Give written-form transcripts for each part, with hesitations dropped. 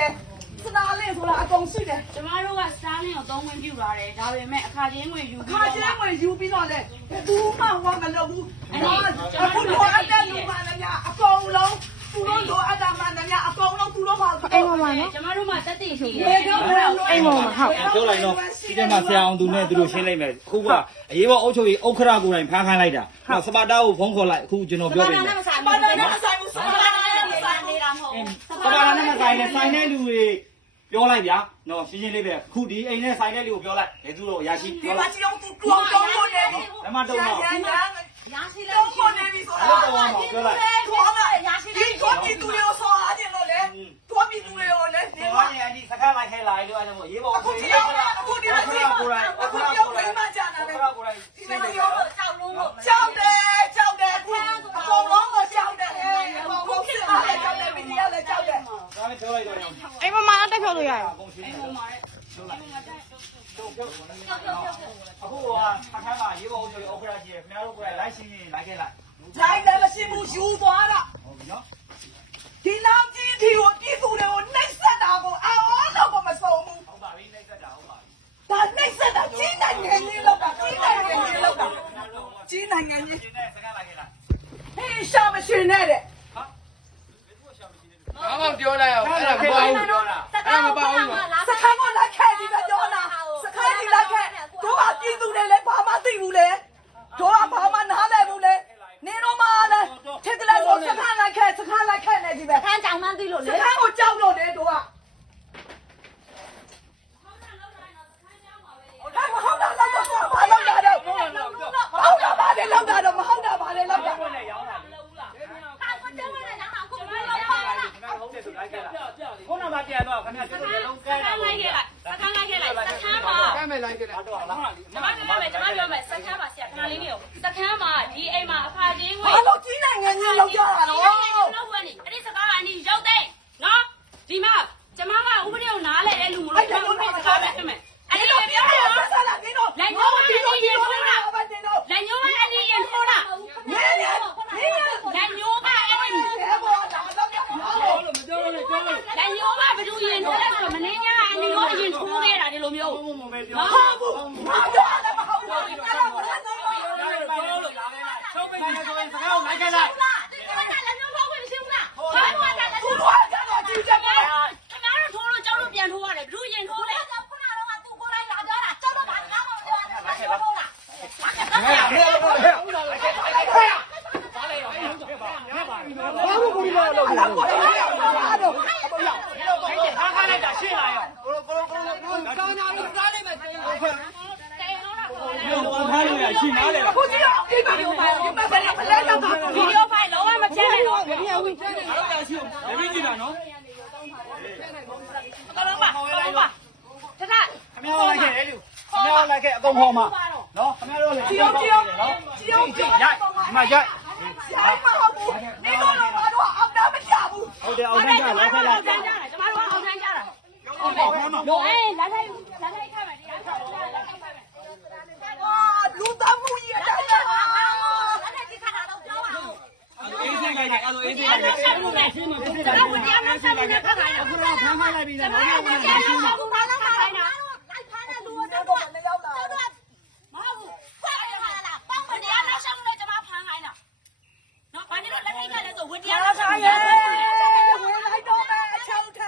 တယ်စတားလေးဆိုတာအကုန်ရှိတယ် ကျမတို့ကစားလင်းကိုသုံးဝင်ပြူလာတယ်ဒါပေမဲ့အခါချင်းငွေယူ ခါချင်းဝင်ယူပြီးတော့လေဘူးမှဝမလုပ်ဘူးအခုလိုအပ်တဲ့လူမှလည်းအကုန်လုံးသူတို့လိုအပ်တာမှလည်းအကုန်လုံးသူတို့ပါ အိမ်ပေါ်မှာနော် ကျမတို့မှတက်တည်ရှိတယ် အိမ်ပေါ်မှာဟုတ် ပြောလိုက်တော့ဒီထဲမှာဆရာအောင်သူနဲ့သူတို့ရှင်းလိုက်မယ်အခုကအရေးပေါ်အုပ်ချုပ်ရေးဥက္ခရာကိုယ်တိုင်ဖမ်းခိုင်းလိုက်တာစပါတာကိုဖုန်းခေါ်လိုက်အခုကျွန်တော်ပြောပြမယ် ပါတာနဲ့မဆိုင်ဘူးစားတာနဲ့မဆိုင်ဘူး နေတာမဟုတ် စပါတာနဲ့မဆိုင်နဲ့ဆိုင်တဲ့လူတွေပြောလိုက်ဗျာနော်ရှင်းရှင်းလေးပဲအခုဒီအိမ်နဲ့ဆိုင်တဲ့လူကိုပြောလိုက်ဘယ်သူတော့ရရှိ ဒီ ပြော မှာ လိုက် ချီအောင်သူကောင်းကောင်းလို့နေပြီ ဓမ္မတုံးတော့ ရရှိလဲကောင်းနေပြီဆိုတာ ပြောလိုက် ခေါ်လာရရှိဒီကောပြီသူရောဆောအားနေလို့လေကောပြီသူရောလေဒီ ဒီ မှာ မှာဒီစကားလိုက်ခဲလိုက်လို့အဲ့ဒါမို့ရေးပေါ် အခုဒီရောအခုဒီရောကိုယ်တိုင်အခုဒီရောဘယ်မှာကြာနေလဲ ကိုယ်တိုင် ဒီလိုရောကြောက်လို့ကြောက်တယ်အကုန်လုံးကိုကြောက်တယ်အကုန်လုံးဖြစ်လာတယ်ကြောက်တယ်ဗီဒီယိုလည်းကြောက်တယ် ဒါပဲပြောလိုက်တော့ရအောင် အိမ်ပေါ်မှာတက်ဖြုတ်လို့ရရ အကုန်ရှင်းနေတယ်အခုကအခါမှာရေးပေါ်အုပ်ချုပ်ရေးဥက္ခရာရှိတယ်ခင်ဗျားတို့ကိုယ်လိုက်ရှင်းရင်လိုက်ခဲ့လိုက် လိုက်တယ်မရှိဘူးယူသွားတာ ဟုတ်ပြီနော် ဒီလောက်ကြီးဒီကိုပြည်သူတွေကိုနှိပ်စက်တာကိုအော်တော့ကိုမဆုံးဘူး ဟုတ်ပါပြီနှိမ့်သက်တာဟုတ်ပါပြီ ဒါနှိပ်စက်တာကြီးနိုင်ငံကြီးလောက်တာကြီးနိုင်ငံကြီးလောက်တာကြီးနိုင်ငံကြီး ရှင်းတဲ့စကားလိုက်ခဲ့လိုက် ဟေးရှာမရှင်နဲ့တဲ့ ဘာမှပြောလိုက်အောင်အဲ့ဒါမပေါ့ဘူးပြောတာအဲ့ဒါမပေါ့ဘူး စခန်းကလိုက်ခဲ့ဒီကပြောတာစခန်းကြီးလိုက်ခဲ့တို့ကပြည်သူတွေလည်းဘာမှသိဘူးလေတို့ကဘာမှနားလည်ဘူးလေနေတော့မှလည်းထစ်တယ်ဆိုစခန်းလိုက်ခဲ့နေဒီပဲ ခန်းကြောင်မှန်းသိလို့ စ လေ ခန်းကိုကြောက်လို့လေတို့ကဟုတ်တာလောက်တော့ဘာလောက်တာတော့ဟုတ်တာဘာလဲလောက်တာတော့မဟုတ်တာဘာလဲလောက်တာ ကိုယ်နဲ့ရောင်းတာလေ ဟာကိုကျမနဲ့ရောင်းကိုမလို့ ခင်ဗျားဟုတ်တယ်ဆိုလိုက်ခဲ့လိုက်ခုနကပြန်တော့ခင်ဗျားကျွတ်တယ်လုံးကဲတာ လိုက်ခဲ့လိုက်စခန်းလိုက်ခဲ့လိုက်စခန်းမှာ ကမ်းမယ်လိုက်ကြတယ် တော့လား ကျမပြောမယ်စခန်းမှာဆရာခဏလေးမျိုးစခန်းမှာဒီအိမ်မှာအခါချင်းငွေ ဘာလို့ကြီးနိုင်ငံကြီးလောက်ကြတာတော့ လောက်ဝင်နေအဲ့ဒီစကားကအနီရောက်တဲ့နော်ဒီမှာကျမကဥပဒေကိုနားလဲတဲ့လူမလို့ကျမတို့စကားပဲဖြစ်မယ်အဲ့ဒီလိုပြောတော့ ဆက်လာနေတော့လက်ညှိုးအနီးရင်ထိုးတာ လက်ညိုးကအနီးရင်ထိုးတာ နေနေနေ လက်ညိုးကအဲ့ဒီ နေပေါ်လာတော့ လို့မပြောလို့လေပြောလို့ လက်ညိုးကဘယ်သူရင်ထိုးလဲဆိုတော့မနေညာအနီးကိုအရင်ထိုးခဲ့တာဒီလိုမျိုး ဘုံဘုံပဲပြော ဟုတ်ဘူးဘာပြောလဲမဟုတ်ဘူးအဲ့ဒါဘာလဲတော့ ပြောလို့လာခဲ့လိုက်ချုံးမိတ်နေဆိုရင်စကားကိုလိုက်ခဲ့လိုက် လက်ညိုးထိုးဝင်မရှိဘူးလားဘာလို့လဲလက်ညိုး သူ ထိုး ကကတော့ကြည့်ကြပါ ခင်ဗျားတို့ထိုးလို့ကျောင်းတို့ပြန်ထိုးရတယ်ဘယ်သူရင်ထိုးလဲ ခုနကတော့သူကိုလိုက်လာကြတာကျောက်တော့ဘာမှမပြောတာလက်ညှိုးထိုးတာ ဘာလို့ကိုဒီမှာလောက် အဲ့ဒါကိုလိုက်လာတော့ ခါခါလိုက်တာရှင်းလာရော ကောင်းနာလို့စားလိုက်မယ်တေးကိုဖက် ဘုံထားလို့ရရှင်းနားလေလား ခုကြည့်အောင်ဒီဗီဒီယိုဖိုင်ဒီမှာပဲမလဲတော့ပါ ဗီဒီယိုဖိုင်လုံးဝမချဲနဲ့တော့ ဒီဟာဝင်တယ် အားရရှိအောင်လေကြည့်တာနော် အကလုံးပါထထ ခင်ဗျားလိုက်ခဲ့လေလူခင်ဗျားလိုက်ခဲ့အကုန်ဟောမှာနော်ခင်ဗျားတို့လည်း ကြည့်အောင်ကြည့်အောင်ကြည့်အောင်ကြည့် ရိုက်ဒီမှာရိုက် ရိုက်မဟုတ်ဘူးနေတော့ငါတို့အောက်တာမချဘူး ဟုတ်တယ်အောင်တိုင်းကလိုက်ခဲ့လိုက် ကျမတို့အောင်တန်းကြတာ ဟုတ်ပါဘူးနော် တို့အေးလက်ထိုက်ထားမယ်တရားထားမယ်လက်ထိုက်ထားမယ် 哇，卢大木也在这啊！ အေးစင်ခိုင်းတယ်အဲ့လိုအေးစင်ခိုင်းတယ် ဆက်မှုနဲ့ကျွန်တော်ဝင်တရားနဲ့ဆက်မှုနဲ့ဖတ်ခိုင်းတာ အခုတော့ဖမ်းခိုင်းလိုက်ပြီလားဘာလို့ဝင် ကျ နေ န် လဲ တော်ကဘာလို့ဖတ်ခိုင်းတာ 这个没要打。 မဟုတ်ဘူးဖတ်ရတာလားပေါင်းဝင်တရားနဲ့ဆက်မှုနဲ့ကျွန်မဖမ်းခိုင်းတာနော်ဘာလို့လက်ထိုက်ကလည်းဆိုဝင်တရားနဲ့ဆက်မှုနဲ့ 回来都没秋天，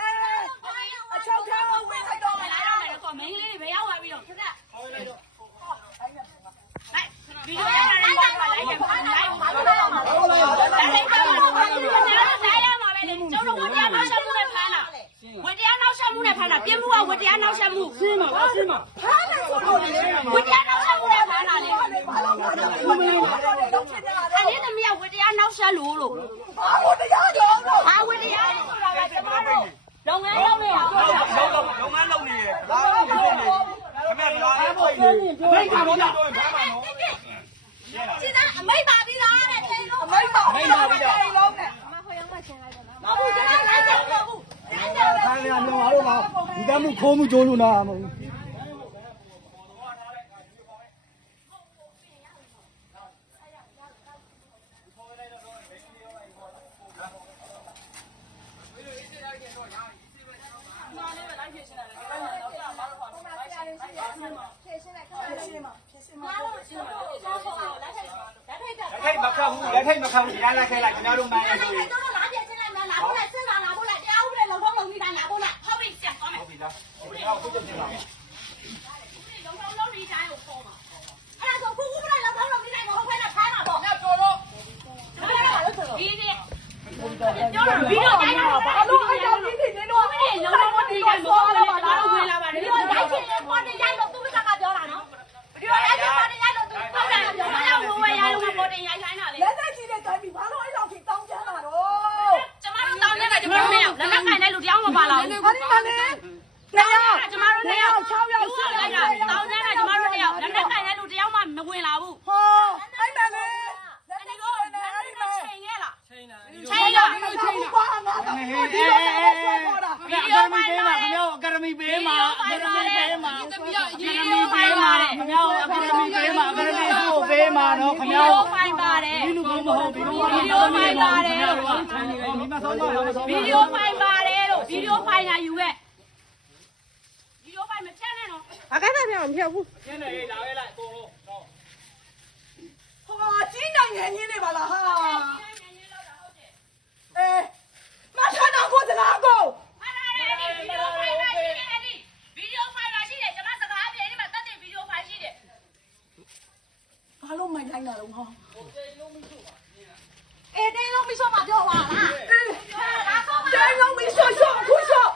秋天我回来都没 လာရမယ်ဆိုမင်းလေးတွေဘယ်ရောက်သွားပြီးတော့ခက်ခက်လိုက်ဗီဒီယိုရတာလည်းလိုက်လိုက်လိုက်ပါလိုက်ပါလိုက်လိုက်ပါလိုက်ရမှာပဲလေကျွန်တော်ဝတရားနောက်ဆက်မှုနဲ့ဖမ်းတာဝတရားနောက်ဆက်မှုနဲ့ဖမ်းတာပြင်းမှုကဝတရားနောက်ဆက်မှုရှင်းပါရှင်းပါ 他那说的ဝတရားနောက်ဆက်မှုနဲ့ဖမ်းတာလေ 把老板娘给我都听见了， အဲ့ဒီသမီးကဝတရားနောက်ဆက်လို့ 把我的牙咬了。 ဟာဝတရားဆိုတာကကျမတို့လုပ်ငန်းလုပ်နေတာ လုံးငန်းလုံးနေတယ်ဘာလို့ဖြစ်နေခင်ဗျားပြောအဲ့ပုံနေဘယ်ကတော့တော့ဖမ်းမှာနော် 现在没打的啦，没打，没打的。老母现在来讲老母， ခိုင်းရတော့ငါတို့ကဒီကမှုခိုးမှုကြိုးလို့နာမဟုတ် ထိုက်မခောက်ဘူးလက်ထိုက်မခောက်ဘူးရလိုက်ခဲလိုက်ခင်ဗျားတို့မှန်းရဆိုရင် တော့လာပြချင်းလိုက်မယ်လာဖို့လိုက်စဉ်းစားလာဖို့လိုက်တရားဥပဒေလုံထုံးလုံပြီးတိုင်းလာဖို့လိုက်ဟုတ်ပြီဆက်သွားမယ် ဟုတ်ပြီလားဟုတ်ပြီတော့ခုချက်ချင်းပါ လုံထုံးလုံပြီးတိုင်းကိုပေါ်မှာအဲ့ဒါဆိုခုဥပဒေလုံထုံးလုံပြီးတိုင်းကိုဟုတ်ဖက်နဲ့ဖိုင်းမှာပေါ့ညတော်တော့ဒီဒီပြောတော့ဗီဒီယိုတိုင်းတော့ဘာလို့အဲ့ကြောင့်ဒီနေတော့မင်းလုံထုံးလုံပြီးတိုင်းပေါ်လာပါလားဝင်လာပါတယ်ဒီလိုရိုက်ချင်တယ်ပေါ်တင်ရိုက်လို့သူ့ဘက်ကပြောတာနော်ဗီဒီယိုရိုက်ချင်ပေါ်တင်ရိုက်လို့သူဟုတ်တယ်ပြောတာတော့ဝင်ရိုက်လို့ပေါ်တင်ရိုက်ခိုင်းတာလေ လက်သက်ကြီးတဲ့တိုင်းပြီးဘာလို့အဲ့လောက်ထိတောင်းကြတာတော့ ကျမတို့တောင်းနေတာကျမတို့မရလက်နဲ့ခိုင်တဲ့လူတယောက်မပါလာဘူး ဘာလို့မလဲနေရ ကျမတို့2ယောက် 6ယောက် ယူလိုက်တာတောင်းနေတာကျမတို့2ယောက်လက်နဲ့ခိုင်တဲ့လူတယောက်မှမဝင်လာဘူး ဟောအဲ့မလေးလက်သက်ကြီးတဲ့နေအဲ့ဒီမှာ ချိန်ခဲ့လား ချိန်လာချိန်ကွာငါတော့ဒီလိုဆွဲပေါ်တာ အကယ်ဒမီပေးမှာခင်ဗျားအကယ်ဒမီပေးမှာအကယ်ဒမီပေးမှာအကယ်ဒမီပေးမှာခင်ဗျားအကယ်ဒမီပေးမှာအကယ်ဒမီကိုပေးမှာနော်ခင်ဗျား ဖိုင်ပါတယ် ဒီလူကမဟုတ်ဘူးဗီဒီယိုဖိုင်ပါတယ်ခင်ဗျားတို့ကဒီမှာဆောင်းတော့ဆောင်း ဗီဒီယိုဖိုင်ပါတယ်လို့ဗီဒီယိုဖိုင်လာယူခဲ့ဗီဒီယိုဖိုင်မဖြတ်နဲ့နော် အကဲဆက်ပြောင်းမဖြုတ်ဘူး ကျင်းနေလာခဲ့လိုက်အကုန်လုံးတော့ ဟောကြီးနိုင်ငံကြီးနေပါလားဟာအေးမဆန်းတော့ကိုစကားကို ဟာလာတယ်ဗီဒီယိုဖိုင်လာရှိတယ်အဲ့ဒီဗီဒီယိုဖိုင်လာရှိတယ်ကျွန်မစကားပြေဒီမှာတက်တဲ့ဗီဒီယိုဖိုင်ရှိတယ် ဘာလို့မိုင်တိုင်းတာတော့ဟော အေးတင်းလုံးပြီးဆိုမှပြောပါလား တိုင်းလုံးပြီးဆော့ဆော့ခုဆော့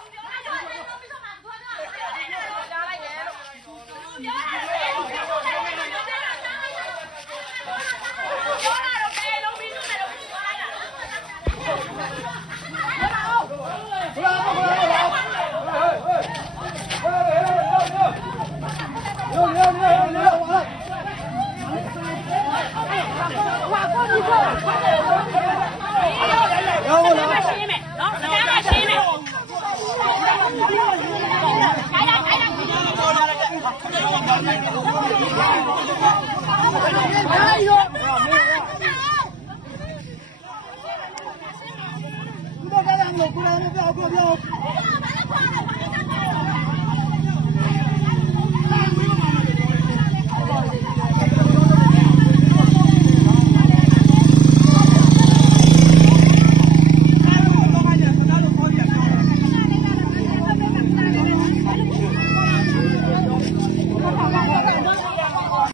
不要干了，不要不要不要不要！